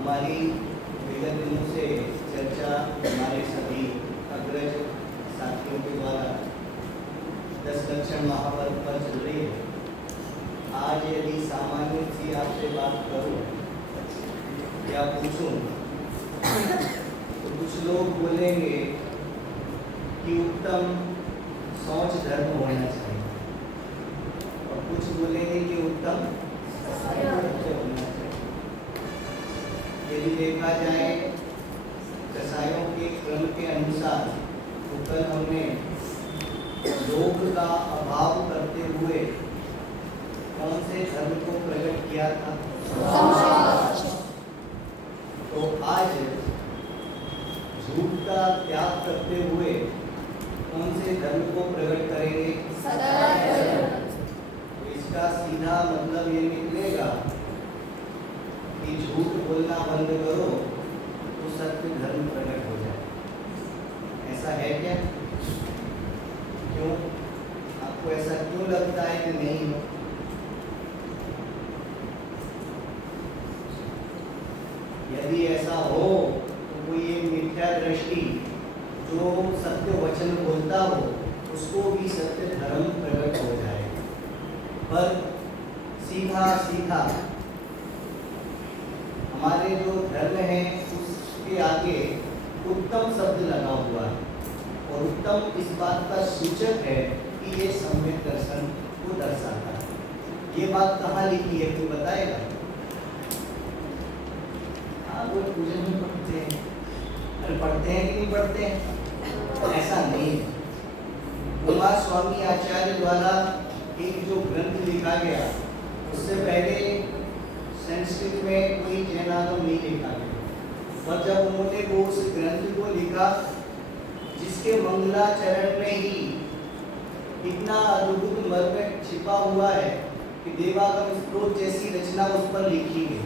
हमारी विगत दिनों से चर्चा हमारे सभी अग्रज साथियों के द्वारा 10 लक्षण महापर्व पर चल रही है। आज यदि सामान्य सी आपसे बात करूं या पूछूं तो कुछ लोग बोलेंगे कि उत्तम शौच धर्म होना चाहिए और कुछ बोलेंगे कि उत्तम होना चाहिए। यदि देखा जाए कसायों के क्रम के अनुसार तो कल हमने लोक का अभाव करते हुए कौन से धर्म को प्रकट किया था? तो आज झूठ का त्याग करते हुए कौन से धर्म को प्रकट करेंगे? तो इसका सीधा मतलब ये निकलेगा कि झूठ बोलना बंद करो तो सत्य धर्म प्रकट हो जाए। ऐसा है क्या? क्यों? आपको ऐसा क्यों लगता है कि नहीं हो? यदि ऐसा हो तो कोई ये मिथ्या दृष्टि जो सत्य वचन बोलता हो उसको भी सत्य धर्म प्रकट हो जाए। पर सीधा सीधा हमारे जो धर्म है उसके आगे उत्तम शब्द लगा हुआ है और उत्तम इस बात का सूचक है कि ये सम्यक दर्शन को दर्शाता है। ये बात कहाँ लिखी है कोई बताएगा? आप लोग पूजन में पढ़ते हैं, अरे पढ़ते हैं कि नहीं पढ़ते हैं? ऐसा नहीं है। कुमार स्वामी आचार्य द्वारा एक जो ग्रंथ लिखा गया उससे पहले संस्कृत में कोई जैनागम नहीं लिखा गया और जब उन्होंने वो उस ग्रंथ को लिखा जिसके मंगलाचरण में ही इतना अद्भुत मर्म छिपा हुआ है कि देवागम स्त्रोत जैसी रचना उस पर लिखी गई।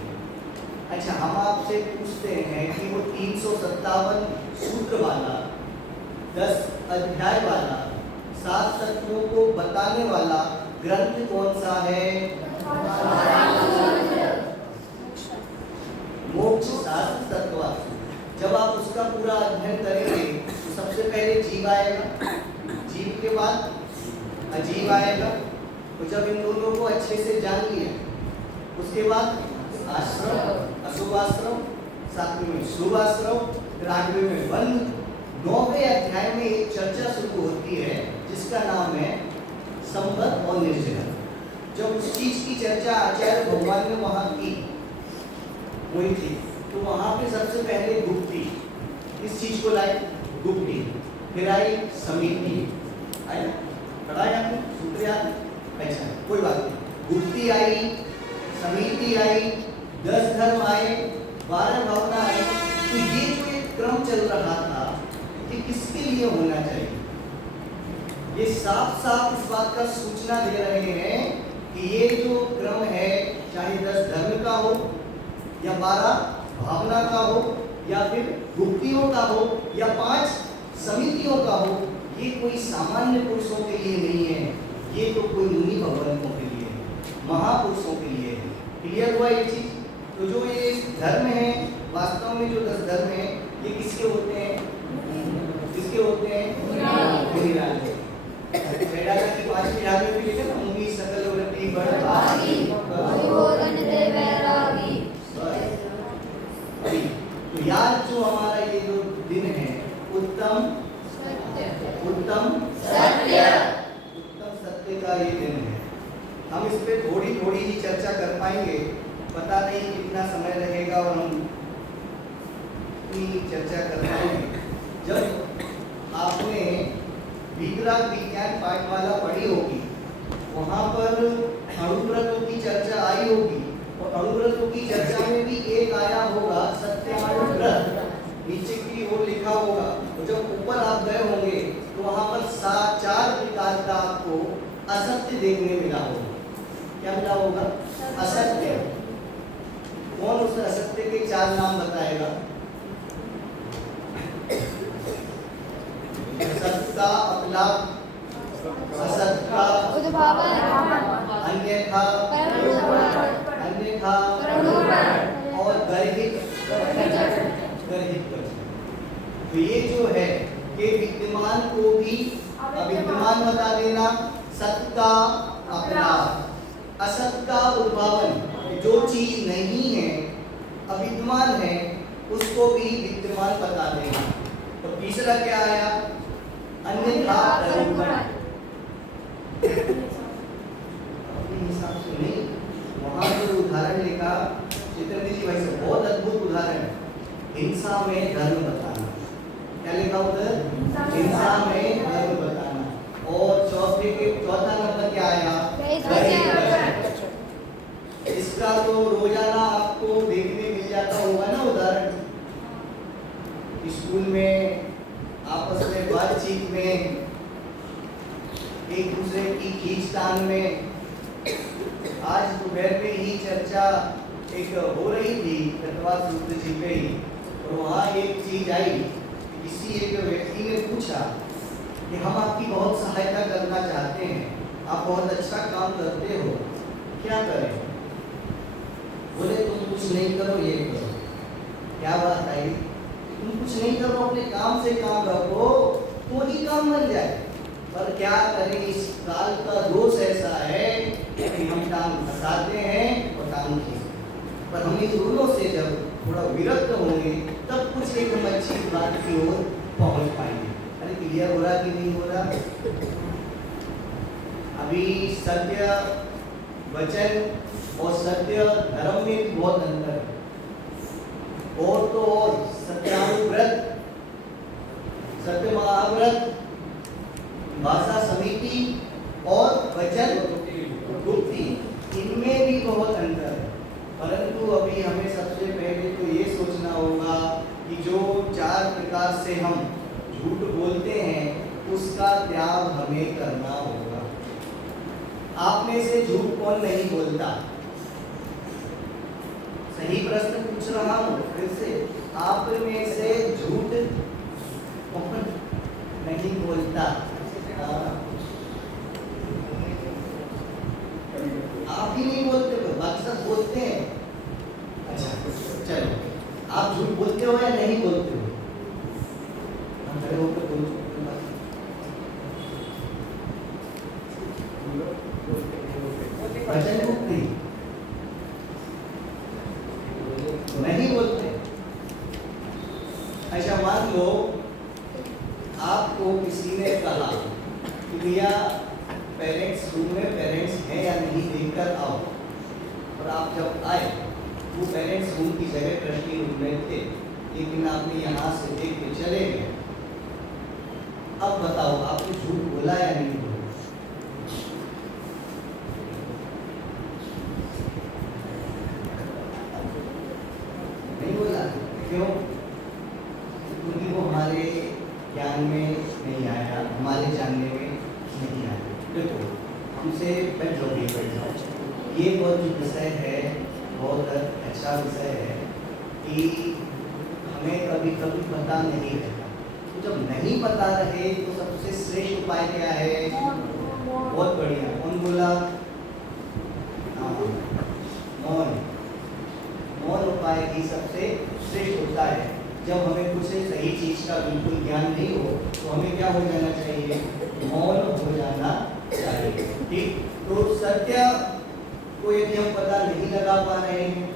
अच्छा, हम आपसे पूछते हैं कि वो 357 सूत्र वाला 10 अध्याय वाला 7 तत्वों को बताने वाला ग्रंथ कौन सा है? मोक्ष शास्त्र तत्वशास्त्र। जब आप उसका पूरा अध्ययन करेंगे तो सबसे पहले जीव आएगा, जीव के बाद अजीव आएगा। तो जब इन दोनों को अच्छे से जान लिया उसके बाद आश्रम, अशुभ आश्रम, 7वें में शुभ आश्रम, फिर 8वें में बंध। 9वें अध्याय में एक चर्चा शुरू होती है जिसका नाम है संबद्ध और निर्जला। जब उस चीज की चर्चा आचार्य भगवान ने वहां की हुई थी तो वहां पे सबसे पहले गुप्ती, इस चीज को लाई गुप्ती, फिर आई समिति, आई पढ़ा है आपने? सूत्र याद? अच्छा, कोई बात नहीं। गुप्ती आई, समिति आई, 10 धर्म आए, 12 भावना आई। तो ये जो एक क्रम चल रहा था कि किसके लिए होना चाहिए, ये साफ साफ इस बात का सूचना दे रहे हैं कि ये जो क्रम है चाहे 10 धर्म का हो या 12 भावना का हो या फिर गुप्तियों का हो या 5 समितियों का हो, ये कोई सामान्य पुरुषों के लिए नहीं है, ये तो कोई मुनि भगवंतों के लिए है, महापुरुषों के लिए है। क्लियर हुआ ये चीज? तो जो ये धर्म है वास्तव में जो 10 धर्म है ये किसके होते हैं? किसके होते हैं? मुनि राज। वेदांत की 5वीं भाग में भी लिखा ना, मुनि सकल वृत्ति बड़भागी भगवान देवरागी। तो यार जो हमारा ये जो दिन है उत्तम सत्य, उत्तम सत्य का ये दिन है। हम इस पे थोड़ी थोड़ी ही चर्चा कर पाएंगे, पता नहीं कितना समय रहेगा और हम इतनी चर्चा कर पाएंगे। जब आपने विग्रह पाठमाला पढ़ी होगी वहां पर अणुव्रतों की चर्चा आई होगी असत्य देखने मिला होगा। क्या मिला होगा? असत्य। कौन उस असत्य के 4 नाम बताएगा? असत का अपलाप, असत का उद्भावन, अन्यथा, अन्यथा और गर्हित कर। तो ये जो है कि विद्यमान को भी अविद्यमान बता देना, सत का अपलाप, असत का उद्भावन, जो चीज नहीं है, अविद्यमान है, उसको भी विद्यमान बता देना। तो तीसरा क्या आया? अन्यथा प्ररूपण। अपने हिसाब से नहीं, वहां जो उदाहरण लिखा चित्रनी जी भाई से, बहुत अद्भुत उदाहरण है। हिंसा में धर्म बताना। क्या लिखा उधर? हिंसा में धर्म बताना। और चौथा नंबर क्या आया? इसका तो रोजाना आपको देखने मिल जाता होगा ना उदाहरण, स्कूल में आपस में बातचीत में, एक दूसरे की खींचतान में। आज दोपहर में ही चर्चा एक हो रही थी तत्वा सूत्र जी पे ही, और वहाँ एक चीज आई, किसी एक व्यक्ति ने पूछा कि हम आपकी बहुत सहायता करना चाहते हैं, आप बहुत अच्छा काम करते हो, क्या करें? बोले तुम कुछ नहीं करो, ये करो। क्या बात आई? तुम कुछ नहीं करो, अपने काम से काम रखो तो ही काम बन जाए। पर क्या करें, इस काल का दोष ऐसा है कि हम काम फंसाते हैं और काम खींचते हैं। पर हम इन दोनों से जब थोड़ा विरक्त होंगे तब कुछ एक हम अच्छी बात की ओर पहुंच पाएंगे। अरे क्लियर हो रहा कि नहीं हो रहा? अभी सत्य वचन और सत्य धर्म में भी बहुत अंतर है। और तो और सत्यानुव्रत, सत्य महाव्रत, भाषा समिति और वचन गुप्ति, इनमें भी बहुत अंतर है। परंतु अभी हमें सबसे पहले तो ये सोचना होगा कि जो 4 प्रकार से हम झूठ बोलते हैं उसका त्याग हमें करना होगा। आप में से झूठ कौन नहीं बोलता? सही प्रश्न पूछ रहा हूँ फिर से, आप में से झूठ कौन नहीं बोलता? आप ही नहीं बोलते हो, बाकी सब बोलते हैं। अच्छा चलो, आप झूठ बोलते हो या नहीं बोलते हो? हम खड़े होकर बोलो। वचन गुप्ती नहीं बोलते। अच्छा मान लो आपको किसी ने कहा कि भैया पेरेंट्स रूम में पेरेंट्स हैं या नहीं देखकर आओ, और आप जब आए वो पेरेंट्स रूम की जगह ट्रस्टी रूम में थे, लेकिन आपने यहाँ से देख के चले गए। अब बताओ आपने झूठ बोला या नहीं बोला? नहीं बोला। क्यों? क्योंकि वो हमारे ज्ञान में नहीं आया, हमारे जानने में नहीं आया। देखो हमसे बैठ जाओ, ये बहुत विषय है, बहुत अच्छा विषय है कि हमें कभी कभी पता नहीं रहता। तो जब नहीं पता रहे तो सबसे श्रेष्ठ उपाय क्या है? बहुत बढ़िया, कौन बोला? मौन। मौन उपाय ही सबसे श्रेष्ठ होता है। जब हमें कुछ सही चीज का बिल्कुल ज्ञान नहीं हो तो हमें क्या हो जाना चाहिए? मौन हो जाना चाहिए। ठीक, तो सत्य को यदि हम पता नहीं लगा पा रहे हैं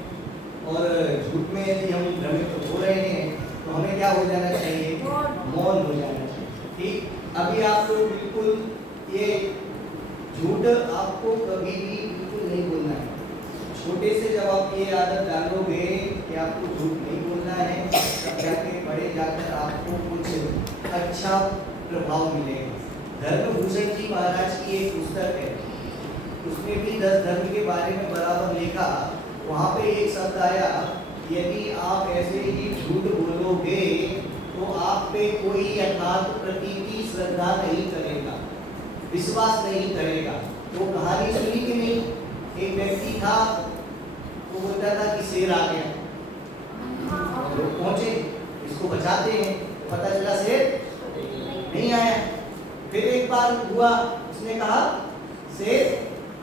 और झूठ में यदि हम भ्रमित हो रहे हैं तो हमें क्या हो जाना चाहिए? मौन हो जाना चाहिए। ठीक, अभी आप लोग बिल्कुल ये झूठ आपको कभी भी बिल्कुल नहीं बोलना है। छोटे से जब आप ये आदत डालोगे कि आपको झूठ नहीं बोलना है, तब जाके बड़े जाकर आपको कुछ अच्छा प्रभाव मिलेगा। धर्मभूषण जी महाराज की एक पुस्तक है, उसमें भी 10 धर्म के बारे में बराबर लिखा। वहाँ पे एक शब्द आया, यदि आप ऐसे ही झूठ बोलोगे तो आप पे कोई यथार्थ प्रतीति श्रद्धा नहीं करेगा। विश्वास नहीं करेगा। तो कहानी सुनी कि नहीं? एक व्यक्ति था, वो बोलता था कि शेर आ गया, लोग पहुंचे, इसको बचाते हैं, पता चला शेर नहीं आया। फिर एक बार हुआ, उसने कहा शेर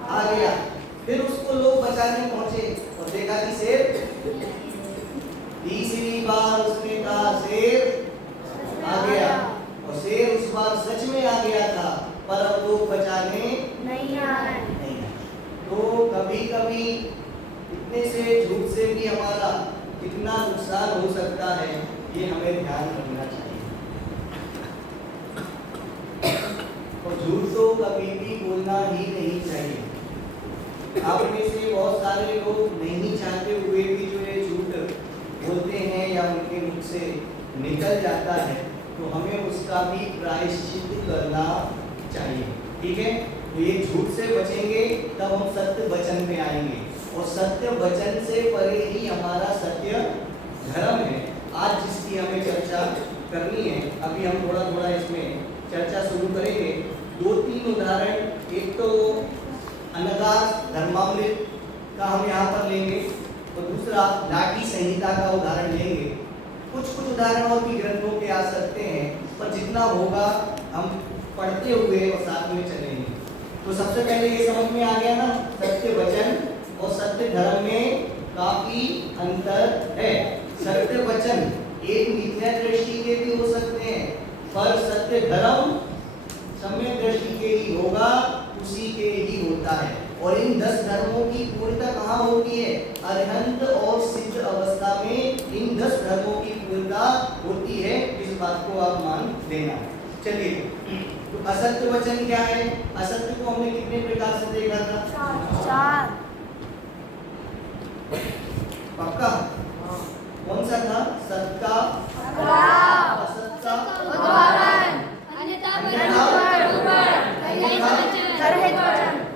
आ गया, फिर उसको लोग बचाने पहुंचे और देखा कि शेर, तीसरी बार उसने कहा शेर आ गया और शेर उस बार सच में आ गया था, पर अब लोग बचाने नहीं आए। तो कभी कभी इतने से झूठ से भी हमारा कितना नुकसान हो सकता है, ये हमें ध्यान रखना चाहिए। और झूठ तो कभी भी बोलना ही नहीं चाहिए। आप में से बहुत सारे लोग नहीं चाहते हुए भी जो ये झूठ बोलते हैं या उनके मुख से निकल जाता है, तो हमें उसका भी प्रायश्चित करना चाहिए। ठीक है, तो ये झूठ से बचेंगे तब हम सत्य वचन में आएंगे, और सत्य वचन से परे ही हमारा सत्य धर्म है। आज जिसकी हमें चर्चा करनी है, अभी हम थोड़ा थोड़ा इसमें चर्चा शुरू करेंगे। 2-3 उदाहरण, एक तो अनगास धर्मामृत का हम यहाँ पर लेंगे, और दूसरा लाठी संहिता का उदाहरण लेंगे। कुछ उदाहरण और भी ग्रंथों के आ सकते हैं, पर जितना होगा हम पढ़ते हुए और साथ में चलेंगे। तो सबसे पहले ये समझ में आ गया ना, सत्य वचन और सत्य धर्म में काफी अंतर है। सत्य वचन एक मिथ्या दृष्टि के भी हो सकते हैं, पर सत्य धर्म सम्यक दृष्टि के ही होगा, उसी के ही होता है। और इन 10 धर्मों की पूर्णता कहाँ होती है? अरहंत और सिद्ध अवस्था में इन 10 धर्मों की पूर्णता होती है। इस बात को आप मान लेना। चलिए, तो असत्य वचन क्या है? असत्य को हमने कितने प्रकार से देखा था? 4। पक्का? कौन सा था? सत्य, असत्य, उदाहरण,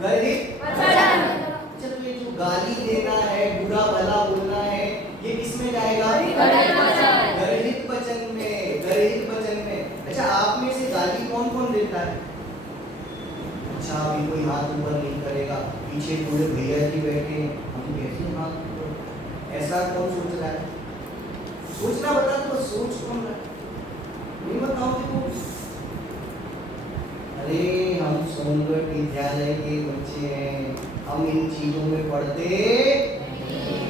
गर्हित वचन। चलो, ये जो गाली देना है, बुरा भला बोलना है, ये किसमें जाएगा? गर्हित वचन में। गर्हित वचन में। अच्छा, आप में से गाली कौन कौन देता है? अच्छा, अभी कोई हाथ ऊपर नहीं करेगा, पीछे पूरे भैया जी बैठे हैं, हम कैसे हाथ ऊपर? ऐसा कौन सोच रहा है? सोचना बता दो, सोच कौन रहा है? नहीं बताओगे तो? अरे, हम सोनगढ़ विद्यालय के बच्चे हैं, हम इन चीजों में पढ़ते,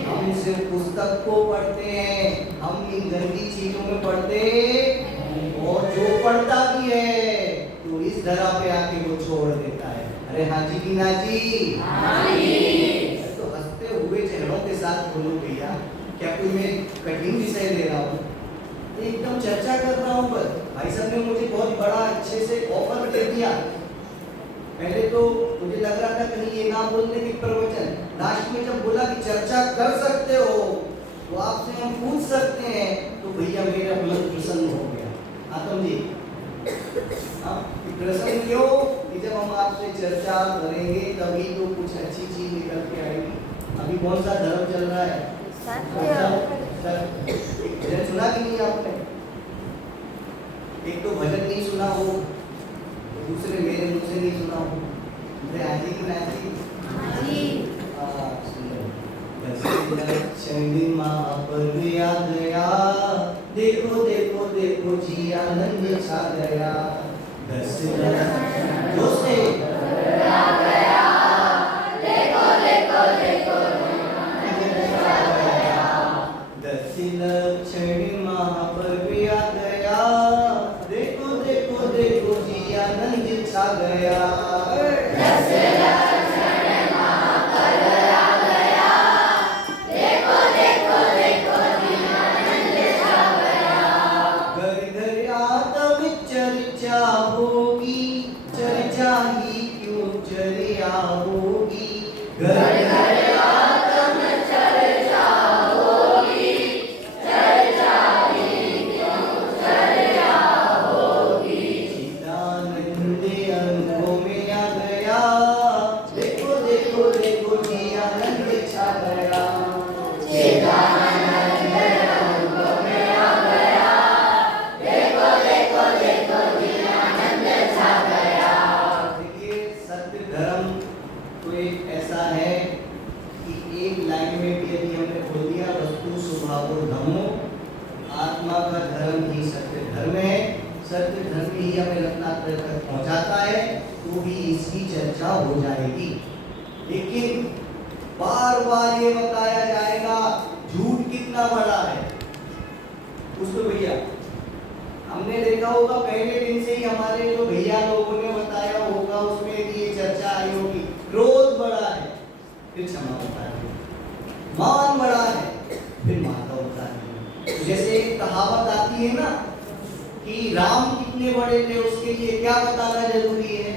हम सिर्फ पुस्तक को पढ़ते हैं, हम इन गंदी चीजों में पढ़ते, और जो पढ़ता भी है तो इस धरा पे आके वो छोड़ देता है। अरे हाँ जी की ना जी? हाँ जी। तो हंसते हुए चेहरों के साथ बोलो भैया, क्या कोई मैं कठिन विषय ले रहा हूँ? एकदम चर्चा कर रहा हूँ, पर भाई साहब ने मुझे बहुत बड़ा अच्छे से ऑफर दे दिया। पहले तो मुझे लग रहा था कहीं ये ना बोलने के प्रवचन, लास्ट में जब बोला कि चर्चा कर सकते हो, तो आपसे हम पूछ सकते हैं, तो भैया मेरा मन प्रसन्न हो गया। आतम जी, प्रसन्न क्यों? कि जब हम आपसे चर्चा करेंगे तभी तो कुछ अच्छी चीज निकल के आएगी। अभी कौन सा धर्म चल रहा है? भजन सुना कि नहीं आपने? एक तो भजन नहीं सुना हो, दूसरे मेरे मुझ से नहीं सुना हो। आजी की नाची चंडी महापर्व आ गया, देखो देखो देखो जी आनंद छा गया। दोस्ते आ गया, देखो देखो देखो दक्षिण महापर्व आ गया, देखो देखो देखो जी आनंद छा गया। चर्चा होगी, चर्चा ही क्यों चर्या होगी, घर घर आत्म चर्चा होगी, चर्चा ही क्यों चर्या होगी। चिदानंद अंगों में आ गया, देखो देखो देखो जी आनंद छा गया। सत्य धर्म ही हमें रत्नात्रय तक पहुंचाता है, तो भी इसकी चर्चा हो जाएगी। लेकिन बार बार ये बताया जाएगा झूठ कितना बड़ा है। उसको भैया हमने देखा होगा पहले दिन से ही हमारे जो भैया लोगों ने बताया होगा, उसमें भी ये चर्चा आई होगी। क्रोध बड़ा है, फिर क्षमा होता है। मान बड़ा है, फिर माता होता है। जैसे एक कहावत आती है ना कि राम कितने बड़े थे, उसके लिए क्या बताना जरूरी है?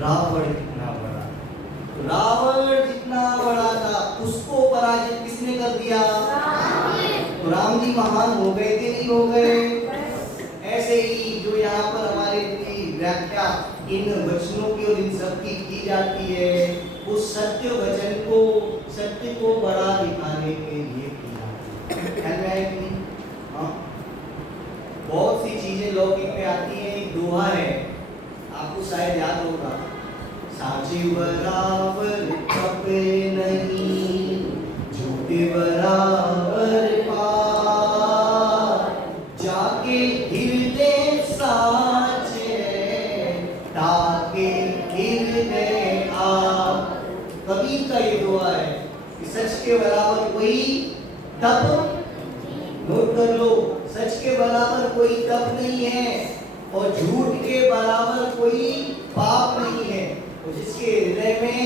रावण कितना बड़ा। तो रावण जितना बड़ा था उसको पराजित किसने कर दिया? तो राम जी महान हो गए कि नहीं हो गए? ऐसे ही जो यहाँ पर हमारे की व्याख्या इन वचनों की और इन सब की जाती है, उस सत्य वचन को, सत्य को बड़ा दिखाने के लिए किया। हाँ, बहुत सी चीजें लौकिक में आती हैं। एक दोहा है, आपको शायद याद होगा, साचे बराबर कपे नहीं, झूठे बराबर पार, जाके हृदय साचे, ताके हृदय आप। कबीर का ये दुआ है कि सच के बराबर कोई तप, नोट कर लो, सच के बराबर कोई तप नहीं है और झूठ के बराबर कोई पाप नहीं है। और जिसके हृदय में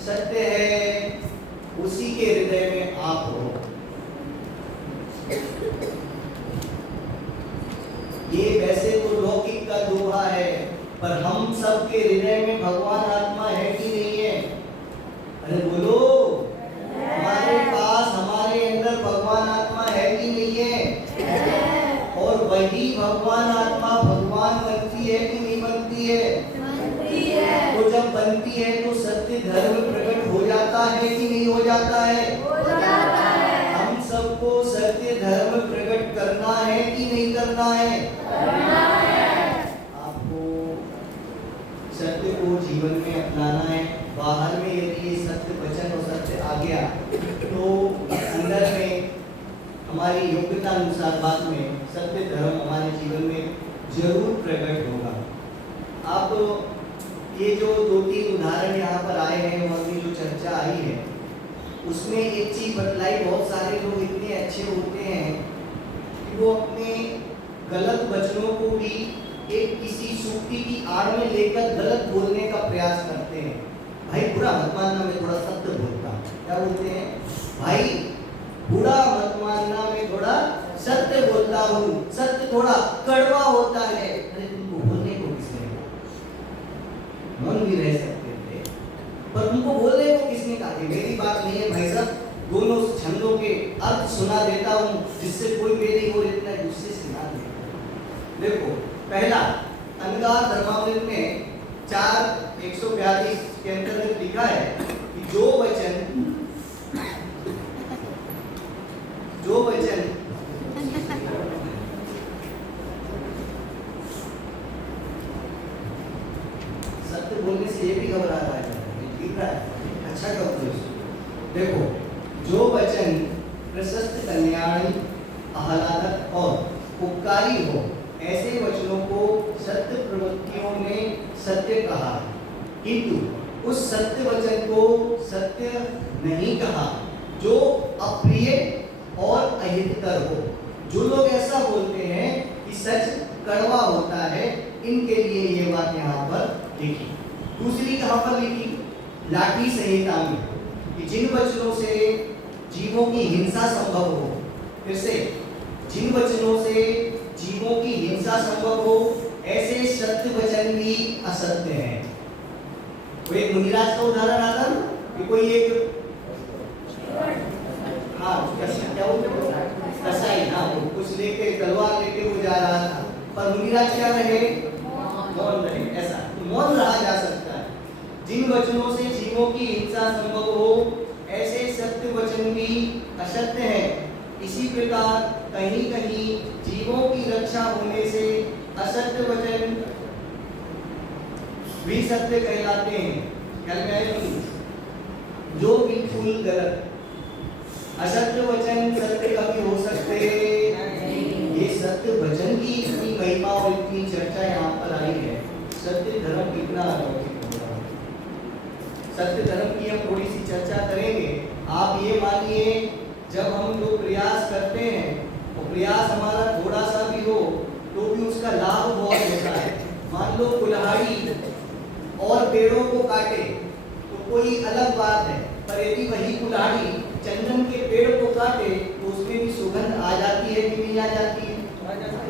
सत्य है उसी के हृदय में आप हो। ये वैसे तो लौकिक का दोहा है, पर हम सब के हृदय में भगवान आत्मा है कि नहीं है? अरे बोलो, हमारे पास, हमारे अंदर भगवान आत्मा है कि नहीं है? और वही भगवान आत्मा भगवान बनती है कि नहीं बनती है? बनती है। तो जब बनती है तो सत्य धर्म प्रकट हो जाता है कि नहीं हो जाता है? हो जाता है। हम सबको सत्य धर्म प्रकट करना है कि नहीं करना है? करना है। आपको सत्य को जीवन में अपनाना है। बाहर में यदि ये सत्य वचन और सत्य आ गया तो अंदर में हमारी योग्यता अनुसार बाद में सत्य धर्म हमारे जीवन में जरूर प्रकट होगा। आप ये जो 2-3 उदाहरण यहाँ पर आए हैं और भी जो चर्चा आई है, उसमें एक चीज बतलाई, बहुत सारे लोग इतने अच्छे होते हैं कि वो अपने गलत वचनों को भी एक किसी सूक्ति की आड़ में लेकर गलत बोलने का प्रयास करते हैं। भाई बुरा मत मानना, मैं थोड़ा सत्य बोलता हूँ। क्या बोलते हैं? भाई बुरा मत मानना, मैं थोड़ा सत्य बोलता हूँ। सत्य थोड़ा कड़वा होता है। अरे तुमको बोलने को किसने कहा? मौन भी रह सकते थे, पर तुमको बोलने को किसने कहा? मेरी बात नहीं है भाई साहब, दोनों छंदों के अर्थ सुना देता हूँ जिससे कोई मेरी और इतना गुस्से से ना दे। देखो, पहला अंगार धर्मामृत में 4:142 के अंतर्गत लिखा है कि जो वचन सत्य बोलने से ये भी घबरा रहा है, ठीक है? अच्छा कब देखो, जो वचन प्रशस्त, कल्याणी, आह्लादक और उपकारी हो, ऐसे वचनों को सत्य प्रवृत्तियों ने सत्य कहा, किंतु उस सत्य वचन को सत्य नहीं कहा जो अप्रिय और अहितकर हो। जो लोग ऐसा बोलते हैं कि सच कड़वा होता है, इनके लिए ये बात यहाँ पर लिखी। दूसरी कहाँ पर लिखी? लाठी संहिता में, कि जिन वचनों से जीवों की हिंसा संभव हो, फिर से जिन वचनों से जीवों की हिंसा संभव हो, ऐसे सत्य वचन भी असत्य हैं। कोई एक मुनिराज का उदाहरण आता ना कि कोई एक कसाई, वो कुछ लेके, तलवार लेके वो जा रहा था, पर मुनिराज क्या रहे? मौन रहे। ऐसा मौन रहा जा सकता है। जिन वचनों से जीवों की हिंसा संभव हो, ऐसे सत्य वचन भी असत्य है। इसी प्रकार कहीं कहीं जीवों की रक्षा होने से असत्य वचन भी सत्य कहलाते हैं। जो बिल्कुल गलत। असत्य वचन सत्य कभी हो सकते? ये सत्य वचन की इतनी महिमा और इतनी चर्चा यहाँ पर आई है, सत्य धर्म कितना अलौकिक होगा। सत्य धर्म की हम थोड़ी सी चर्चा करेंगे। आप ये मानिए, जब हम जो प्रयास करते हैं, वो प्रयास हमारा थोड़ा सा भी हो तो भी उसका लाभ बहुत होता है। मान लो कुल्हाड़ी और पेड़ों को काटे तो कोई अलग बात है, पर यदि वही कुल्हाड़ी चंदन के पेड़ को काटे तो उसमें भी सुगंध आ जाती है कि नहीं आ जाती है?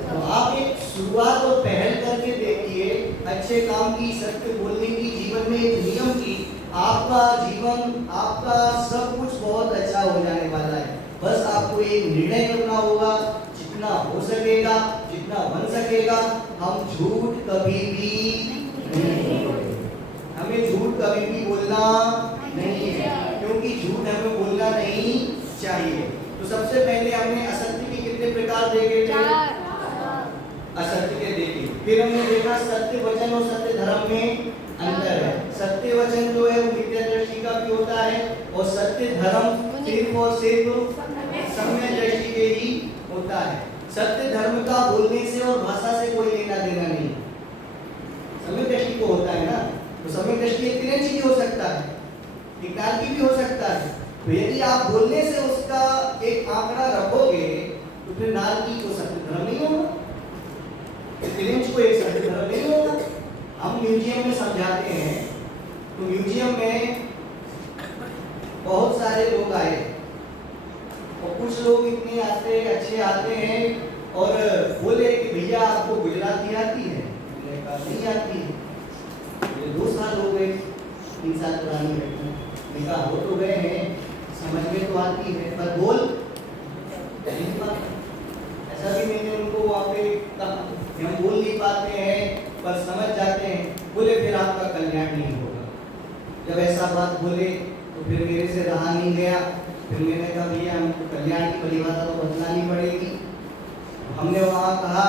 तो आप एक शुरुआत और पहल करके देखिए, अच्छे काम की, सत्य बोलने की, जीवन में एक नियम की, आपका जीवन, आपका सब कुछ बहुत अच्छा हो जाने वाला है। बस आपको एक निर्णय करना होगा, जितना हो सकेगा, जितना बन सकेगा, हम झूठ कभी भी नहीं बोलेंगे। हमें झूठ कभी भी बोलना नहीं है, क्योंकि झूठ हमें बोलना नहीं चाहिए। तो सबसे पहले हमने असत्य के कितने प्रकार देखे थे? असत्य के देखे। फिर हमने देखा सत्य वचन और सत्य धर्म में अंतर है। सत्य वचन जो है वो मिथ्या दृष्टि का भी होता है, और सत्य धर्म सिर्फ और सिर्फ सम्यक दृष्टि के ही होता है। सत्य धर्म का बोलने से और भाषा से कोई लेना देना नहीं। सम्यक दृष्टि को होता है ना, तो सम्यक दृष्टि एक तिरंजी भी हो सकता है, एक टार्की भी हो सकता है। तो यदि आप बोलने से उसका एक आंकड़ा रखोगे तो फिर नारकी को सत्य धर्म नहीं होगा, तिरंज को एक सत्य धर्म नहीं होगा। हम म्यूजियम में समझाते हैं, तो म्यूजियम में बहुत सारे लोग आए और कुछ लोग इतने अच्छे आते हैं और बोले कि भैया आपको गुजराती आती है? मैंने कहा नहीं आती है। 2 साल हो गए, 3 साल पुरानी घटना। मैंने कहा हो तो गए हैं, समझ में तो आती है, पर बोल नहीं पाते। ऐसा भी मैंने उनको वहाँ पे कहा, हम बोल नहीं पाते हैं पर समझ जाते हैं। बोले फिर आपका कल्याण नहीं होगा। जब ऐसा बात बोले तो फिर मेरे से रहा नहीं गया। फिर मैंने कहा भैया हमको कल्याण की परिभाषा तो बदलानी पड़ेगी। हमने वहाँ कहा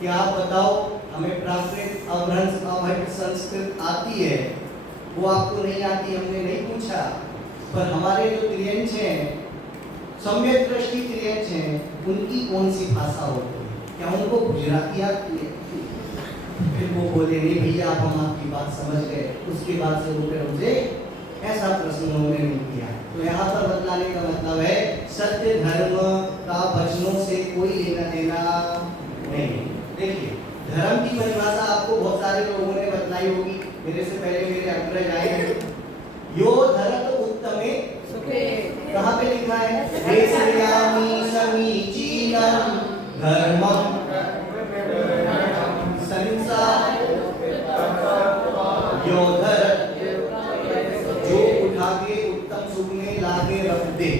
कि आप बताओ, हमें प्राकृत, अपभ्रंश, अभट्ट संस्कृत आती है, वो आपको नहीं आती, हमने नहीं पूछा। पर हमारे जो त्रियंश हैं, सम्यक दृष्टि त्रियंश हैं, उनकी कौन सी भाषा होती है? क्या उनको गुजराती आती है? फिर वो बोले नहीं भैया आप हम आपकी बात समझ गए। उसके बाद से वो फिर हमसे ऐसा प्रश्न उन्होंने नहीं किया। तो यहाँ पर बतलाने का मतलब है सत्य धर्म का वचनों से कोई लेना देना नहीं। देखिए, धर्म की परिभाषा आपको बहुत सारे लोगों ने बतलाई होगी, मेरे से पहले मेरे अग्रज आए हैं। यो धरत उत्तमे सुखे, कहाँ पे लिखा है? वेश्यामि समीचीनम धर्मम संसार यो धरत, जो उठा के उत्तम सुख में लाके रख दे,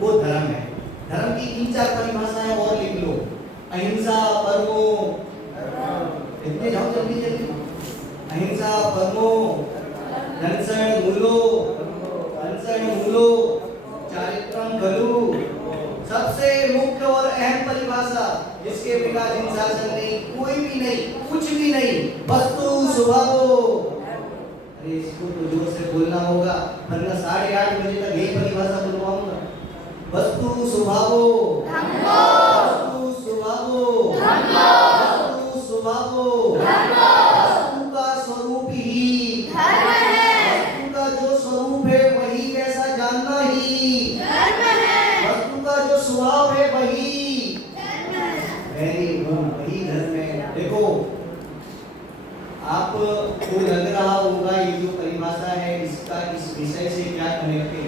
वो धर्म है। धर्म की 3-4 परिभाषाएं और लिख लो। अहिंसा परमो, इतने जाओ जल्दी जल्दी। अहिंसा परमो धनसण मूलो चारित्रम खलु। सबसे मुख्य और अहम परिभाषा, जिसके बिना जिनशासन नहीं, कोई भी नहीं, कुछ भी नहीं, वस्तु स्वभावो। अरे इसको तो जोर से बोलना होगा, वरना 8:30 बजे तक यही परिभाषा बोलवाऊंगा। वस्तु स्वभावो, वस्तु स्वभावो, वस्तु स्वभावो, वस्तु का स्वरूप ही धर्म है। वस्तु का जो स्वरूप है वही कैसा जानना ही धर्म है। वस्तु का जो स्वभाव है वही धर्म है। वेरी गुड, वही धर्म है। देखो, आपको लग रहा होगा ये जो परिभाषा है इसका इस विषय से क्या कनेक्ट है।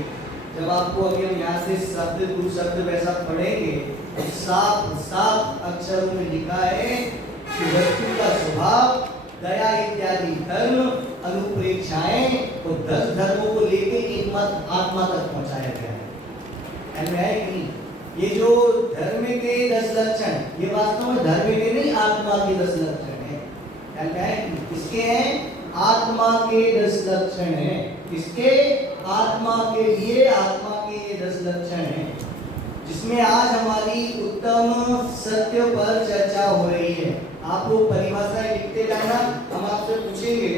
जब आपको अभी हम यहाँ से शब्द टू शब्द वैसा पढ़ेंगे तो साफ साफ अक्षरों में लिखा है कि वस्तु का स्वभाव, दया इत्यादि धर्म, अनुप्रेक्षाएं और 10 धर्मों को लेके एक मत आत्मा तक पहुंचाया गया है। ये जो धर्म के 10 लक्षण, ये वास्तव में धर्म के नहीं, आत्मा के 10 लक्षण है। किसके हैं? आत्मा के 10 लक्षण है। किसके? आत्मा के लिए आत्मा के ये 10 लक्षण है, जिसमें आज हमारी उत्तम सत्य पर चर्चा हो रही है। आप लोग परिभाषाएं लिखते जाना, हम आपसे पूछेंगे।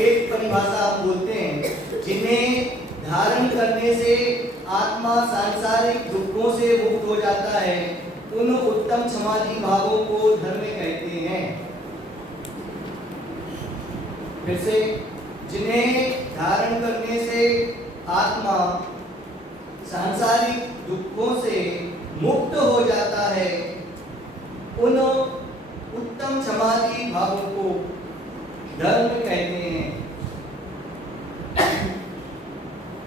एक परिभाषा हम बोलते हैं जिन्हें धारण करने से आत्मा सांसारिक दुखों से मुक्त हो जाता है, उन उत्तम समाधि भावों को धर्म कहते हैं। फिर से, जिन्हें धारण करने से आत्मा सांसारिक दुखों से मुक्त हो जाता है, उन उत्तम समाधि भावों को धर्म कहते हैं।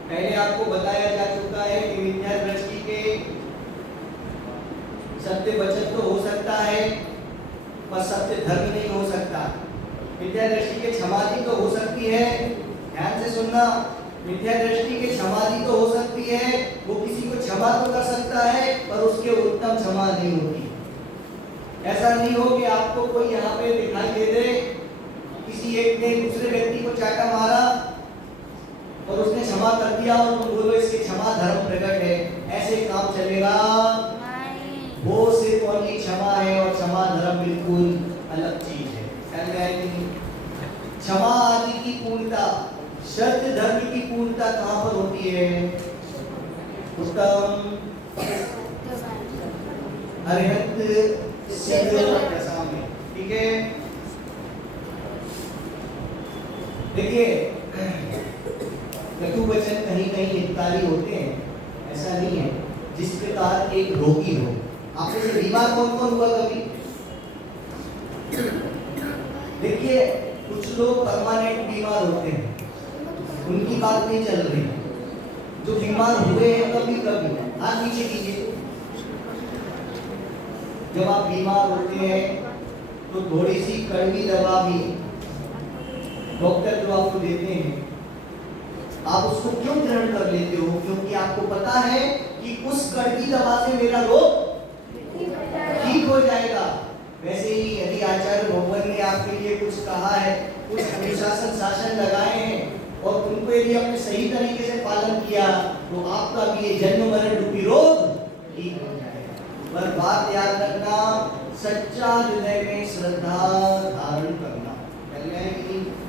पहले आपको बताया जा चुका है कि मिथ्या दृष्टि के सत्य वचन तो हो सकता है पर सत्य धर्म नहीं हो सकता। मिथ्या दृष्टि के समाधि तो हो सकती है, ध्यान से सुनना, मिथ्या दृष्टि के समाधि तो हो सकती है, वो किसी को क्षमा तो कर सकता है पर उसके उत्तम क्षमा नहीं होती। ऐसा नहीं हो कि आपको कोई यहाँ पे दिखाई दे दे, किसी एक ने दूसरे व्यक्ति को चाटा मारा और उसने क्षमा कर दिया और तुम बोलो इसके क्षमा धर्म प्रकट है, ऐसे काम चलेगा नहीं। वो सिर्फ उनकी क्षमा है और क्षमा धर्म बिल्कुल अलग चीज है। क्षमा आदि की पूर्णता, सत्य धर्म की पूर्णता कहाँ पर होती है? उत्तम अरिहंत सिद्ध दशा में। ठीक है, देखिए लघु वचन कहीं कहीं हितकारी होते हैं, ऐसा नहीं है। जिस प्रकार एक रोगी हो, आपने से बीमार कौन कौन हुआ कभी? देखिए कुछ लोग परमानेंट बीमार होते हैं, उनकी बात नहीं चल रही। जो बीमार हुए हैं कभी कभी, हाथ नीचे कीजिए। जब आप बीमार होते हैं तो थोड़ी सी कड़वी दवा भी डॉक्टर जो आपको देते हैं, आप उसको क्यों ग्रहण कर लेते हो? क्योंकि आपको पता है कि उस कड़वी दवा से मेरा रोग ठीक हो जाएगा। वैसे ही यदि आचार्य भगवान ने आपके लिए कुछ कहा है, कुछ अनुशासन शासन लगाए हैं और उनको यदि आपने सही तरीके से पालन किया तो आपका भी ये जन्म मरण रूपी रोग ठीक हो जाएगा। पर बात याद रखना, सच्चा हृदय में श्रद्धा धारण करना।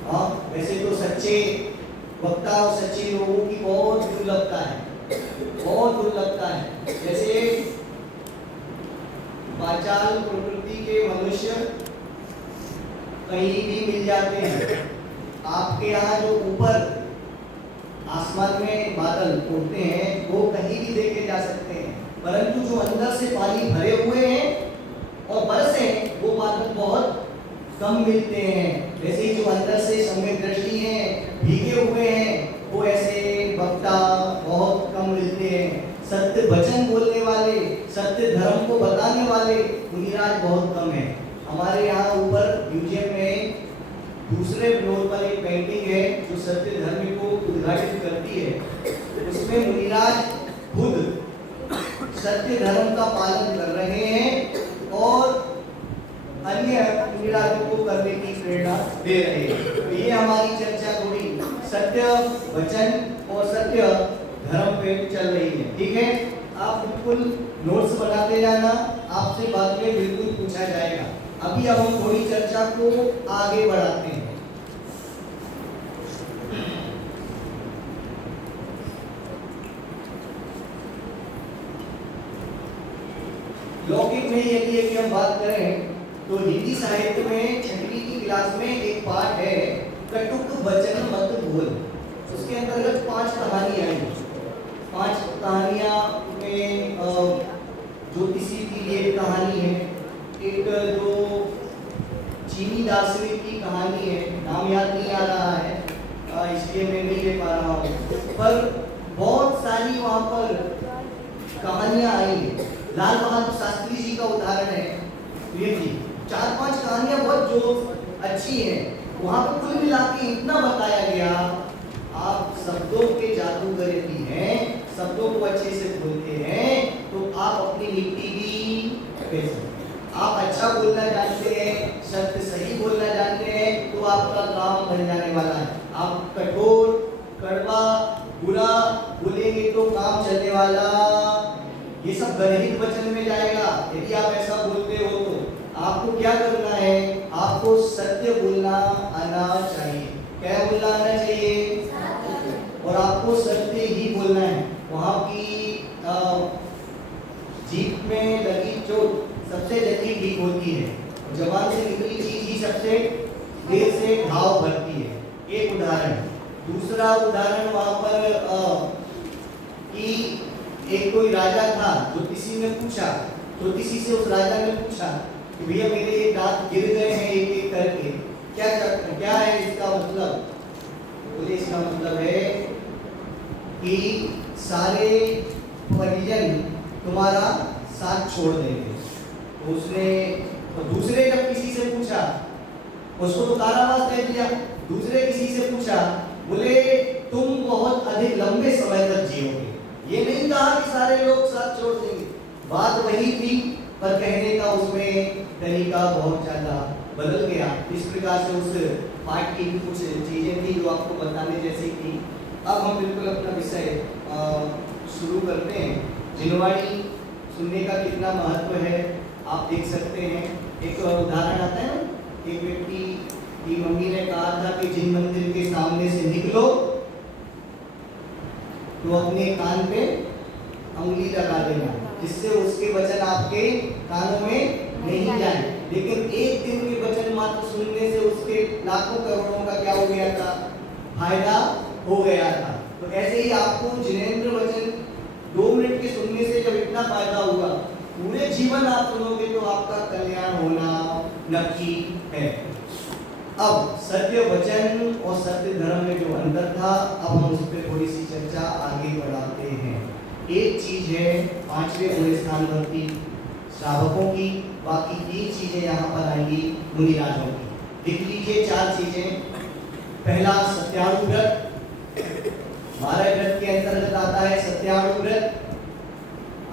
हाँ, वैसे तो सच्चे वक्ता और सच्चे लोगों की बहुत दुर्लभता है, बहुत दुर्लभता है। जैसे वाचाल प्रकृति के मनुष्य कहीं भी मिल जाते हैं। आपके यहाँ जो ऊपर आसमान में बादल उड़ते हैं वो कहीं भी देखे जा सकते हैं, परंतु जो अंदर से पानी भरे हुए हैं और बरसे वो बादल बहुत कम मिलते हैं। वैसे ही जो अंदर से सम्यक दृष्टि है, भीगे हुए हैं, वो ऐसे वक्ता बहुत कम मिलते हैं। सत्य वचन बोलने वाले, सत्य धर्म को बताने वाले मुनिराज बहुत कम है। हमारे यहाँ ऊपर म्यूजियम में दूसरे फ्लोर पर एक पेंटिंग है जो सत्य धर्म को उद्घाटित करती है। उसमें मुनिराज खुद सत्य धर्म का पालन कर रहे हैं और अन्य मुनिराजों को करने की प्रेरणा दे रहे हैं। तो ये हमारी चर्चा थोड़ी सत्य वचन और सत्य धर्म पे चल रही है। ठीक है, आप बिल्कुल नोट्स बनाते जाना, आपसे बाद में बिल्कुल पूछा जाएगा। अभी अब हम थोड़ी चर्चा को आगे बढ़ाते हैं। लौकिक में यदि हम बात करें तो हिंदी साहित्य में 6वीं की क्लास में एक पाठ है कटुक वचन मत बोल। उसके अंतर्गत 5 कहानियां हैं। 5 कहानियां में ज्योतिषी की एक कहानी है, एक जो चीनी दार्शनिक की कहानी है, नाम याद नहीं आ रहा है इसलिए मैं नहीं ले पा रहा हूँ, पर बहुत सारी वहाँ पर कहानियां आई है। लाल बहादुर शास्त्री जी का उदाहरण है। ये थी 4-5 कहानियां बहुत जो अच्छी हैं। वहाँ पर कुल मिला के इतना बताया गया, आप शब्दों के जादूगर भी हैं, शब्दों को अच्छे से बोलते हैं तो आप अपनी मिट्टी भी आप अच्छा बोलना जानते हैं, शब्द सही बोलना जानते हैं तो आपका काम बन जाने वाला है। आप कठोर, कड़वा, बुरा बोलेंगे तो काम चलने वाला, ये सब गणित वचन में जाएगा। यदि आप ऐसा बोलते हो तो आपको क्या करना है? आपको सत्य बोलना आना चाहिए। क्या बोलना आना चाहिए? और आपको सत्य ही बोलना है। वहाँ की जीप में लगी चोट सबसे जल्दी ठीक होती है, जबान से निकली चीज ही सबसे देर से घाव भरती है। एक उदाहरण। दूसरा उदाहरण वहां पर कि एक कोई राजा था, ज्योतिषी ने पूछा, ज्योतिषी से उस राजा ने पूछा कि भैया मेरे ये दांत गिर गए हैं एक एक करके, क्या है इसका मतलब? बोले इसका मतलब है कि सारे परिजन तुम्हारा साथ छोड़ देंगे। तो उसने तो दूसरे जब किसी से पूछा, उसको तो कारावास दे दिया। दूसरे किसी से पूछा, बोले तुम बहुत अधिक लंबे समय तक जियोगे। ये नहीं कहा कि सारे लोग साथ छोड़ देंगे, बात वही थी, पर कहने का उसमें तरीका बहुत ज्यादा बदल गया। इस प्रकार से उस पाठ की कुछ चीजें थी जो आपको बताने जैसी थी। अब हम बिल्कुल अपना विषय शुरू करते हैं। जिनवाणी सुनने का कितना महत्व है आप देख सकते हैं। एक उदाहरण आता है ना, एक व्यक्ति की मम्मी ने कहा था कि जिन मंदिर के सामने से निकलो तो अपने कान पे अंगुली लगा देना, जिससे उसके वचन आपके कानों में नहीं जाए। लेकिन एक दिन के वचन मात्र सुनने से उसके लाखों करोड़ों का क्या हो गया था? फायदा हो गया था। तो ऐसे ही आपको जिनेंद्र वचन 2 मिनट के सुनने से जब इतना फायदा हुआ, पूरे जीवन आप सुनोगे तो आपका कल्याण होना नक्की है। अब सत्य वचन और सत्य धर्म में जो अंतर था, अब हम उस पर थोड़ी सी चर्चा आगे बढ़ाते हैं। एक चीज है 5वें गुण स्थान भक्ति श्रावकों की, बाकी 3 चीजें यहाँ पर आएंगी मुनिराजों की। लिख लीजिए 4 चीजें। पहला सत्यानुव्रत, 12 व्रत के अंतर्गत आता है सत्यानुव्रत।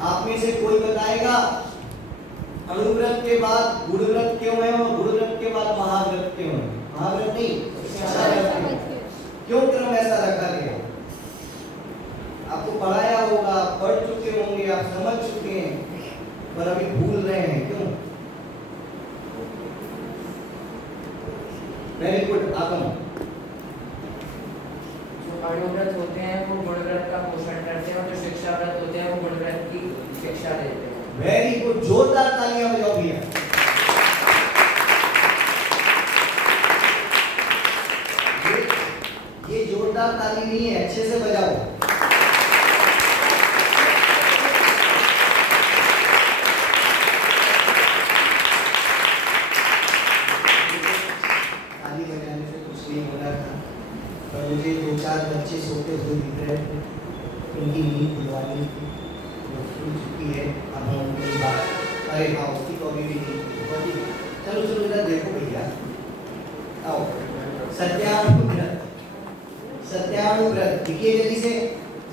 आप में से कोई बताएगा अनुव्रत के बाद गुणव्रत क्यों है और गुणव्रत के बाद महाव्रत क्यों है? महाव्रत नहीं, क्यों क्रम ऐसा रखा गया? आपको पढ़ाया होगा, पढ़ चुके होंगे, आप समझ चुके हैं, पर अभी भूल रहे हैं, क्यों? वेरी गुड आगम। जो अनुव्रत होते हैं वो गुणव्रत का पोषण करते हैं और जो शिक्षाव्रत होते हैं वो गुणव्रत की शिक्षा देते हैं। वेरी गुड, जोरदार तालियां बजाओ भैया। ये जोरदार ताली नहीं है, अच्छे से बजाओ। ताली बजाने से कुछ नहीं हो रहा था, पर मुझे 2-4 बच्चे सोते हुए दिख रहे थे, उनकी नींद खुलवानी थी, चुकी है। अब हम उनकी बात, अरे हाँ उसकी तो अभी भी नहीं। चलो चलो इधर देखो भैया, आओ। सत्यानुव्रत, सत्यानुव्रत लिखिए जल्दी से,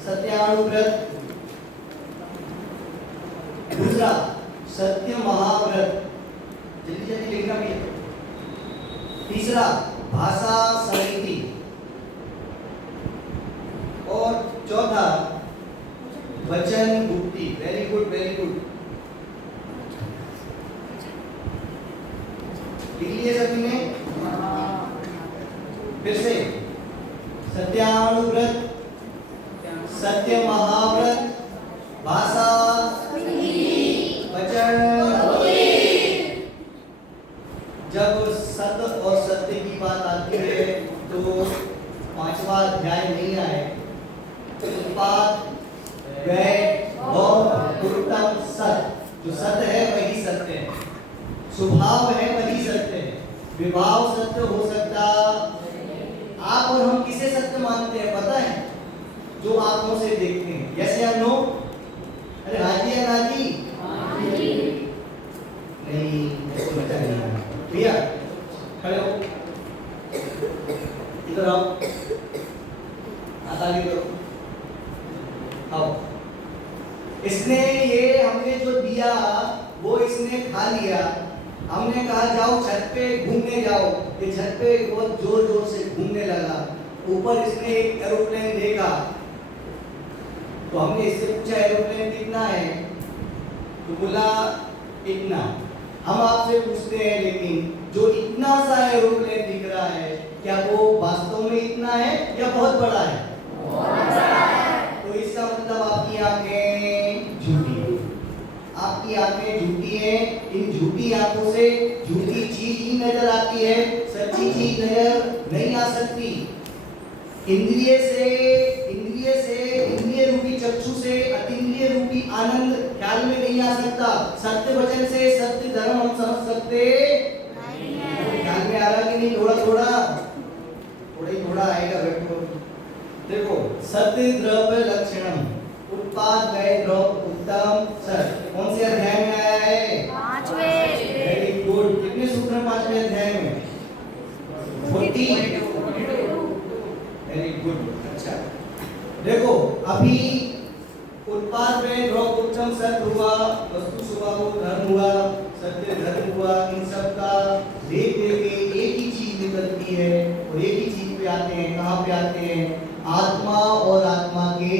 सत्यानुव्रत। दूसरा सत्य महाव्रत, जल्दी जल्दी लिखना भैया। तीसरा भाषा समिति, और चौथा वचन गुप्ती। Very good, very good. लिख लिए सभी ने? फिर से सत्यानुव्रत, सत्य महाव्रत, भाषा, वचन। जब सत्य और सत्य की बात आती है तो 5वां अध्याय नहीं आए। उत्पाद, व्यय, भोग, उत्तम, सत्य। जो सत्य है वही सत्य है, स्वभाव है वही सत्य है, विभाव सत्य हो सकता। आप और हम किसे सत्य मानते हैं पता है? जो आंखों से देखते हैं। यस या नो? अरे राजी है राजी? नहीं, ऐसे मजा नहीं आया भैया। खड़े हो, इधर आओ, हाथ आगे करो, आओ। इसने ये हमने जो दिया वो इसने खा लिया। हमने कहा जाओ छत पे घूमने जाओ, ये छत पे बहुत जोर जोर से घूमने लगा। ऊपर इसने एक एरोप्लेन देखा, तो हमने इससे पूछा एरोप्लेन कितना है, तो बोला इतना। हम आपसे पूछते हैं लेकिन जो इतना सा एरोप्लेन दिख रहा है, क्या वो वास्तव में इतना है या बहुत बड़ा है? बहुत बड़ा है। तो इसका मतलब आपकी आंखें झूठी है, आपकी आंखें झूठी झूठी आंखों से झूठी चीज ही नजर आती है, सच्ची चीज नजर नहीं आ सकती। इंद्रिय रूपी चक्षु से अतीन्द्रिय रूपी आनंद ख्याल में नहीं आ सकता। सत्य वचन से सत्य धर्म हम समझ सकते नहीं है। ख्याल में आ रहा कि नहीं? थोड़ा आएगा बेटो। देखो, सत्य द्रव्य लक्षणम उत्पाद व्यय द्रव्य उत्तम सत्य कौन से अध्याय में आया है? 5वें। Very good. कितने सूत्र हैं 5वें अध्याय में? 40। Very good. अच्छा, देखो अभी उत्पाद में द्रव्य उत्तम सत्य हुआ, वस्तु स्वभाव धर्म हुआ, सत्य धर्म हुआ। इन सब का देख के एक ही चीज निकलती है और एक ही चीज पे आते हैं। कहाँ पे आते हैं? आत्मा और आत्मा के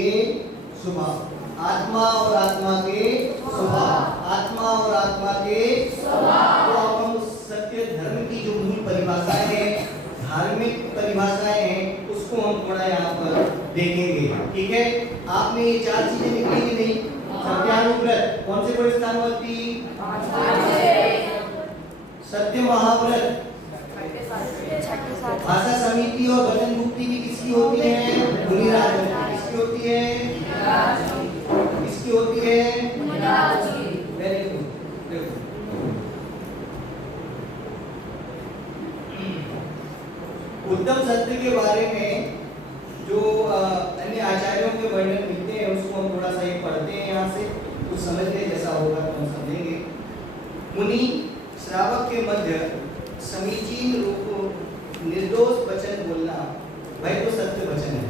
स्वभाव। आत्मा और आत्मा के स्वभाव। आत्मा और आत्मा के स्वभाव। तो अब हम सत्य धर्म की जो मूल परिभाषाएं हैं, धार्मिक परिभाषाएं हैं, उसको हम थोड़ा यहाँ पर देखेंगे। ठीक है, आपने ये 4 चीजें निकली कि नहीं? सत्यानुव्रत कौन से बड़े स्थानवर्ती? सत्य महाव्रत, भाषा समिति और वचन मुक्ति भी किसकी होती है? मुनिराज की। किसकी होती है? किसकी होती है? Very good. देखो, उत्तम सत्य के बारे में जो अन्य आचार्यों के वर्णन मिलते हैं उसको हम थोड़ा सा एक पढ़ते हैं यहाँ से, कुछ समझने जैसा होगा तो हम समझेंगे। मुनि श्रावक के मध्य समीचीन रूप निर्दोष वचन बोलना, भाई तो सत्य वचन है।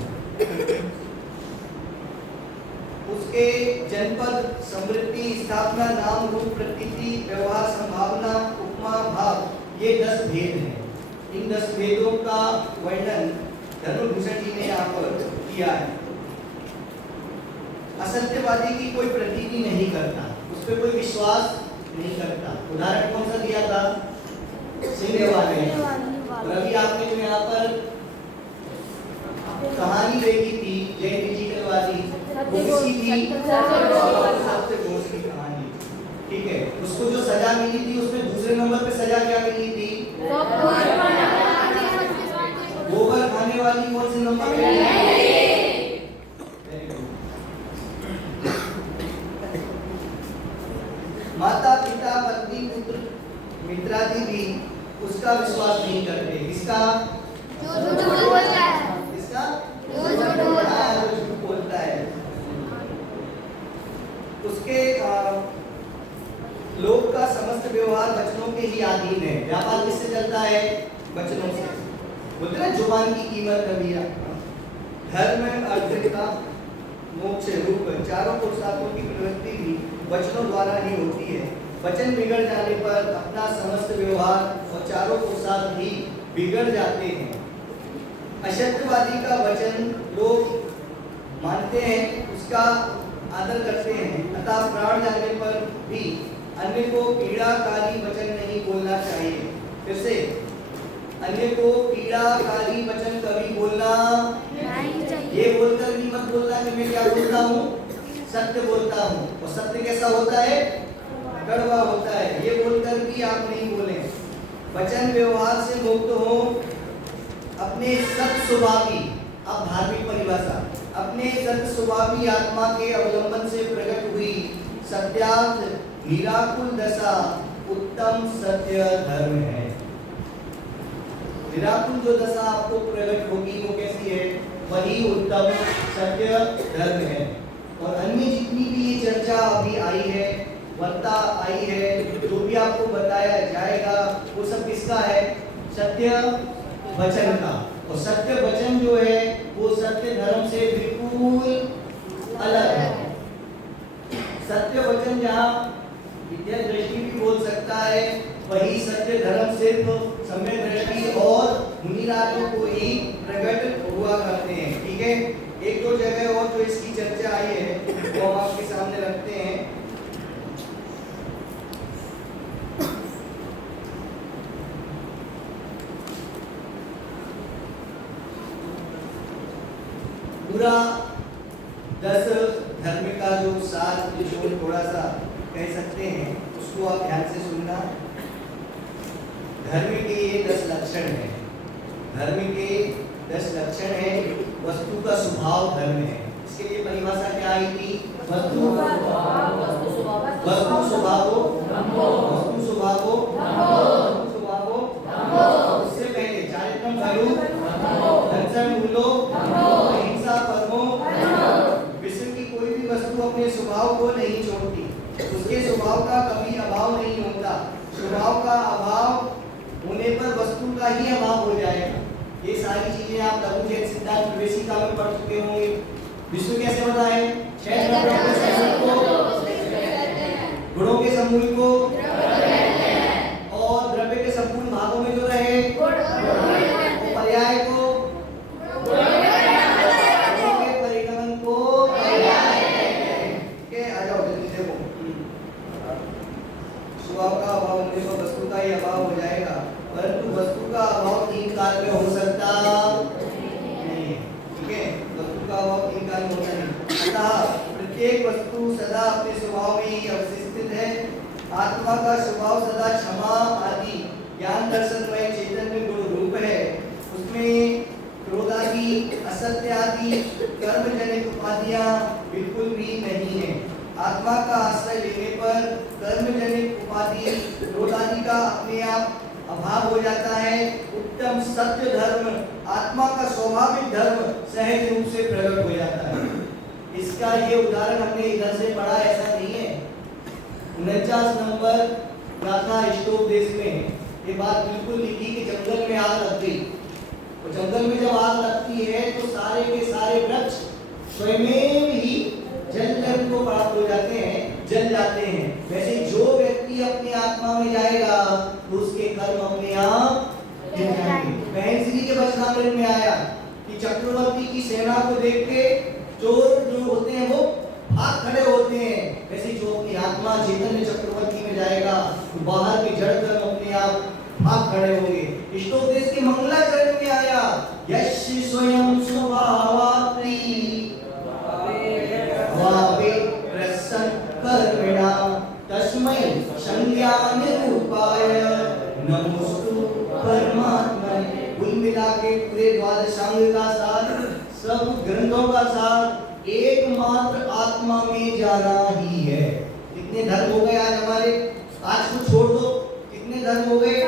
उसके जनपद, समृद्धि, स्थापना, नाम, रूप, प्रकृति, व्यवहार, संभावना, उपमा, भाव, ये 10 भेद हैं। इन 10 भेदों का वर्णन धर्मभूषण जी ने यहाँ पर किया है। असत्यवादी की कोई प्रतीति नहीं करता, उस पर कोई विश्वास नहीं करता। उदाहरण कौन सा दिया था? सिंह वाले। और अभी आपने जो यहाँ पर कहानी देखी थी जैन डिजिटल वाली, वो किसकी थी? सत्यघोष की कहानी। ठीक है, उसको जो सजा मिली थी उसमें दूसरे नंबर पे सजा क्या मिली थी? गोबर खाने वाली कौन से नंबर पे? माता पिता पत्नी पुत्र मित्रादि भी उसका विश्वास नहीं करते। किसका? जो झूठ बोलता है। किसका? जो झूठ बोलता है। उसके लोग का समस्त व्यवहार वचनों के ही अधीन है। व्यापार किससे चलता है? वचनों से। बोलते ना जुबान की कीमत कभी। धर्म, अर्थ, मोक्ष, रूप, चारों पुरुषार्थों की प्रवृत्ति भी वचनों द्वारा ही होती है। वचन बिगड़ जाने पर अपना समस्त व्यवहार और चारों पुरुषार्थ भी बिगड़ जाते हैं। असत्यवादी का वचन लोग मानते हैं, उसका आदर करते हैं, अतः प्राण जाने पर भी अन्य को पीड़ाकारी वचन नहीं बोलना चाहिए। फिर से, अन्य को पीड़ाकारी वचन कभी बोलना नहीं चाहिए। ये बोलकर भी मत बोलना कि मैं क्या बोलता हूँ? सत्य बोलता हूँ। और सत्य कैसा होता है? कड़वा होता है। ये बोलकर भी आप नहीं बोले। वचन व्यवहार से मुक्त हो, अपने सत स्वभावी, अब धार्मिक परिभाषा, अपने सत स्वभावी आत्मा के अवलंबन से प्रकट हुई सत्यार्थ निराकुल दशा उत्तम सत्य धर्म है। निराकुल जो दशा आपको प्रकट होगी वो कैसी है? वही उत्तम सत्य धर्म है। और अन्य जितनी भी ये चर्चा अभी आई है, वार्ता आई है, जो भी आपको बताया जाएगा वो सब किसका है? सत्य वचन का। और सत्य वचन जो है वो सत्य धर्म से बिल्कुल अलग है। सत्य वचन जहाँ विद्या दृष्टि भी बोल सकता है, वही सत्य धर्म सिर्फ सम्यक दृष्टि और मुनिराजों को ही प्रकट हुआ करते हैं। ठीक है, एक दो जगह और जो इसकी चर्चा आई है वो हम आपके सामने रखते हैं। पूरा 10 धर्म का जो सार जो थोड़ा सा कह सकते हैं उसको आप ध्यान से सुनना। धर्म के ये 10 लक्षण हैं। धर्म के 10 लक्षण हैं। वस्तु का स्वभाव धर्म है। इसके लिए परिभाषा क्या आई थी? वस्तु स्वभावो उससे पहले चारित्रम खलु धर्म मूलो अहिंसा परमो। विश्व की कोई भी वस्तु अपने स्वभाव को नहीं छोड़ती। उसके स्वभाव का कभी अभाव नहीं होता। स्वभाव का अभाव होने पर वस्तु का ही अभाव हो जाएगा। ये सारी चीजें आप लघु जैन सिद्धांत प्रवेशिका में पढ़ चुके होंगे। विश्व कैसे बना है? 6 गुणों के समूह को और द्रव्य के संपूर्ण भागों में जो रहे और पर्याय को परिगमन को आ जाओ जल्दी देखो। स्वभाव का अभाव होने पर वस्तु का ही अभाव हो जाएगा, परंतु वस्तु का अभाव 3 काल में हो सकता नहीं है। ठीक है, वस्तु का अभाव 3 काल में होता नहीं। अतः प्रत्येक वस्तु सदा अपने स्वभाव में ही अवस्थित है। आत्मा का स्वभाव सदा क्षमा आदि ज्ञान दर्शनमय चैतन्य गुण रूप है। उसमें क्रोध आदि असत्य आदि कर्म जनित उपाधियां बिल्कुल भी नहीं है। आत्मा का आश्रय लेने पर कर्म जनित उपाधि क्रोध आदि का अपने आप अभाव हो जाता है। उत्तम सत्य धर्म आत्मा का स्वाभाविक धर्म सहज रूप से प्रकट हो जाता है। इसका ये उदाहरण हमने इधर से पढ़ा, ऐसा नहीं है। 49 नंबर गाथा इष्टोपदेश में ये बात बिल्कुल लिखी कि जंगल में आग लग गई। और जंगल में जब आग लगती है तो सारे के सारे वृक्ष स्वयं ही जल को प्राप्त हो जाते हैं, जल जाते हैं। वैसे जो व्यक्ति अपनी आत्मा में जाएगा तो उसके कर्म अपने आप जल जाएंगे। बहन श्री के वचनामृत में आया कि चक्रवर्ती की सेना को देख के चोर जो होते हैं वो भाग खड़े होते हैं। वैसे जो अपनी आत्मा चैतन्य चक्रवर्ती में जाएगा तो बाहर के जड़ कर्म अपने आप भाग खड़े होंगे। इष्टोपदेश के मंगलाचरण में आया यश स्वयं स्वभावात्ति भावे प्रसन्न कर्मणा तस्मै संज्ञानिरूपाय नमोस्तु परमात्मने। कुल मिला के पूरे द्वादशांग का सार, सब ग्रंथों का सार एकमात्र आत्मा में जाना ही है। कितने धर्म हो गए आज हमारे? आज को छोड़ दो, कितने धर्म हो गए?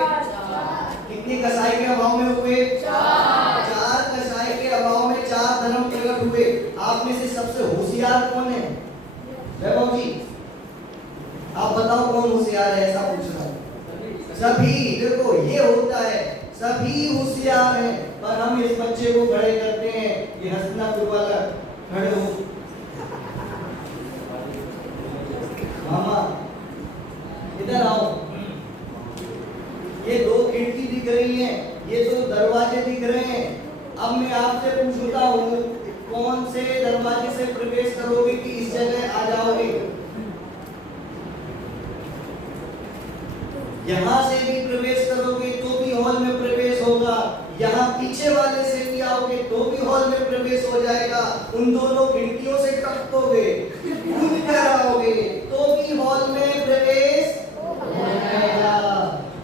कितने कसाई के अभाव में हुए? 4 कसाई के अभाव में 4 धर्म प्रकट हुए। आप में से सबसे होशियार कौन है? वैभव जी आप बताओ कौन होशियार है? ऐसा पूछ रहा हूं। सभी। देखो ये होता है, सभी होशियार हैं, पर हम इस बच्चे को खड़े करते हैं। ये हसनापुर वाला खड़े हो मामा इधर आओ। ये 2 खिड़की दिख रही हैं, ये 2 दरवाजे दिख रहे हैं। अब मैं आपसे पूछता हूँ कौन से दरवाजे से प्रवेश करोगे कि इस जगह आ जाओगे? यहाँ से भी प्रवेश करोगे तो भी हॉल में प्रवेश होगा, यहाँ पीछे वाले से भी आओगे तो भी हॉल में प्रवेश हो जाएगा। उन दोनों खिड़कियों से टपकोगे, कूद कर आओगे तो भी हॉल में प्रवेश हो जाएगा।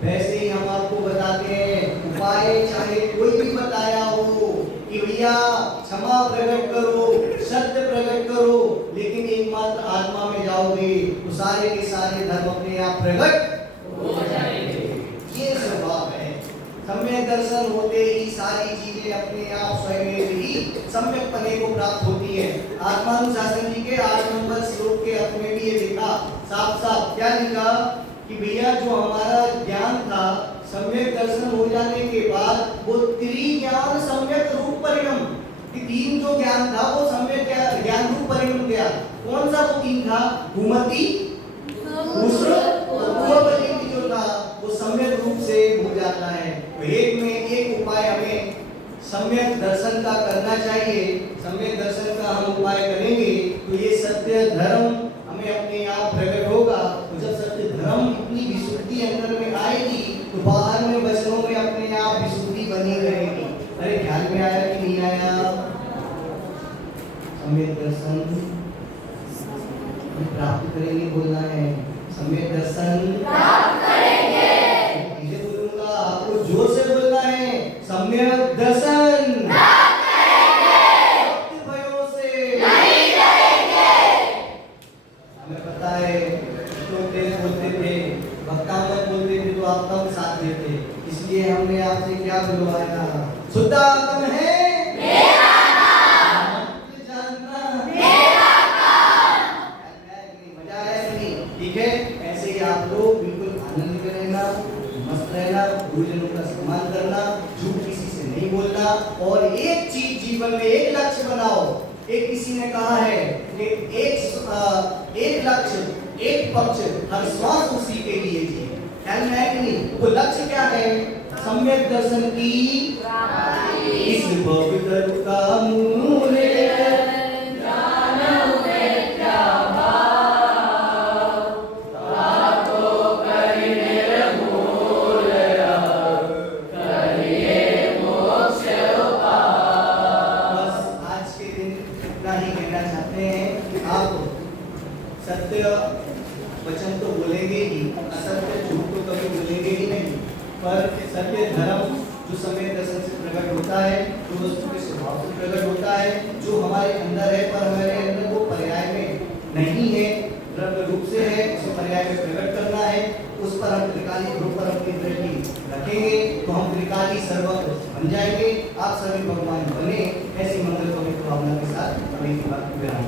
वैसे ही हम आपको बताते हैं उपाय, चाहे कोई भी बताया हो कि भैया क्षमा प्रकट करो, सत्य प्रकट करो, लेकिन एकमात्र आत्मा में जाओगे तो सारे के सारे धर्म अपने आप प्रकट हो जाएंगे। ये स्वभाव है। सम्यक दर्शन होते ही सारी चीजें अपने आप स्वयं ही सम्यक पने को प्राप्त होती है। आत्मानुशासन जी के 8 नंबर श्लोक के अंत में भी ये लिखा, साफ साफ क्या लिखा कि भैया जो हमारा ज्ञान था सम्यक दर्शन हो जाने के बाद वो त्रिज्ञान सम्यक रूप परिणम, कि 3 जो ज्ञान था वो सम्यक ज्ञान रूप परिणम गया। कौन सा वो 3 था? भूमति, दूसरा जो था वो सम्यक रूप से हो जाता है। तो एक में एक उपाय हमें सम्यक दर्शन का करना चाहिए। सम्यक दर्शन का हम उपाय करेंगे तो ये सत्य धर्म हमें अपने आप प्रकट होगा। तो जब सत्य धर्म इतनी विशुद्धि अंदर में आएगी तो बाहर में वचनों में अपने आप विशुद्धि बनी रहेगी। अरे ध्यान में आया कि नहीं आया? सम्यक दर्शन प्राप्त करेंगे, बोलना है सम्यक दर्शन सम्यक दर्शन भक्ति भयों से नहीं डरेंगे। हमें पता है तो बोलते थे, भक्तामत बोलते थे तो आप कम साथ देते, इसलिए हमने आपसे क्या बुलवाया, शुद्ध आत्म है मेरा नाम, जानना मेरा काम। मजा आया कि नहीं? ठीक है, ऐसे ही आप लोग बिल्कुल आनंद में रहना, मस्त रहना, गुरुजनों का सम्मान करना, झूठ किसी से नहीं बोलना, और एक चीज जीवन में एक लक्ष्य बनाओ। एक किसी ने कहा है कि एक लक्ष्य एक पक्ष हर श्वास उसी के लिए जी, ख्याल में है कि नहीं? तो लक्ष्य क्या है? सम्यक दर्शन की इस पवित्र का मूल सत्य वचन तो बोलेंगे ही, असत्य झूठ तो कभी बोलेंगे ही नहीं, पर सत्य धर्म जो समय दर्शन से प्रकट होता है, जो वस्तु के स्वभाव से प्रकट होता है, जो हमारे अंदर है पर हमारे अंदर वो पर्याय में नहीं है, द्रव्य रूप से है, उसे पर्याय में प्रकट करना है, उस पर हम त्रिकाली रूप पर अपनी दृष्टि रखेंगे तो हम त्रिकाली सर्वज्ञ बन जाएंगे। आप सभी भगवान बने। ऐसी मंगल पवित्र भावना के साथ अभी की बात विराम।